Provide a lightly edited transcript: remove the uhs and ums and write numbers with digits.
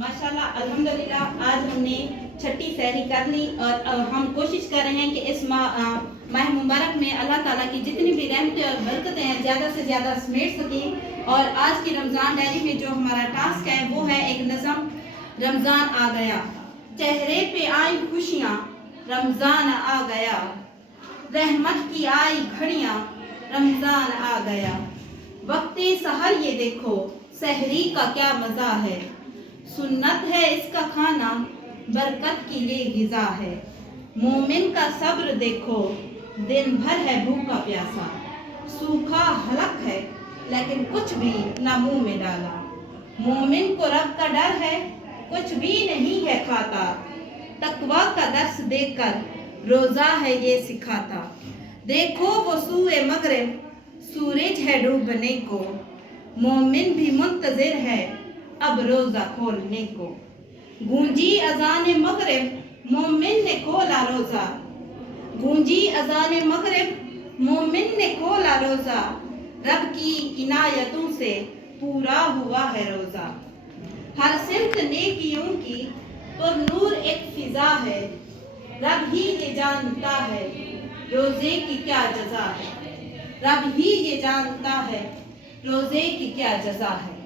माशाल्लाह अल्हम्दुलिल्लाह आज हमने छठी सहरी कर ली और हम कोशिश कर रहे हैं कि इस माह मुबारक में अल्लाह ताला की जितनी भी रहमतें और बरकतें हैं ज़्यादा से ज़्यादा समेट सकें। और आज की रमज़ान डायरी में जो हमारा टास्क है वो है एक नज़म, रमज़ान आ गया, चेहरे पे आई खुशियाँ, रमज़ान आ गया, रहमत की आई घड़ियाँ, रमज़ान आ गया, वक्ते सहर ये देखो, सहरी का क्या मज़ा है, सुन्नत है इसका खाना, बरकत की ये ग़िज़ा है, मोमिन का सब्र देखो, दिन भर है भूखा प्यासा, सूखा हलक है लेकिन कुछ भी ना मुंह में डाला, मोमिन को रब का डर है, कुछ भी नहीं है खाता, तकवा का दर्स देकर रोज़ा है ये सिखाता, देखो वो सूए मगरिब, सूरज है डूबने को, मोमिन भी मुंतज़िर है अब रोज़ा खोलने को, गूंजी अज़ान मगरिब, मोमिन ने खोला रोज़ा, गूंजी अज़ान मगरिब, मोमिन ने खोला रोज़ा, रब की इनायतों से पूरा हुआ है रोज़ा, हर सिमत नेकियों की तो नूर एक फिज़ा है, रब ही ये जानता है रोज़े की क्या जज़ा है, रब ही ये जानता है रोज़े की क्या जज़ा है।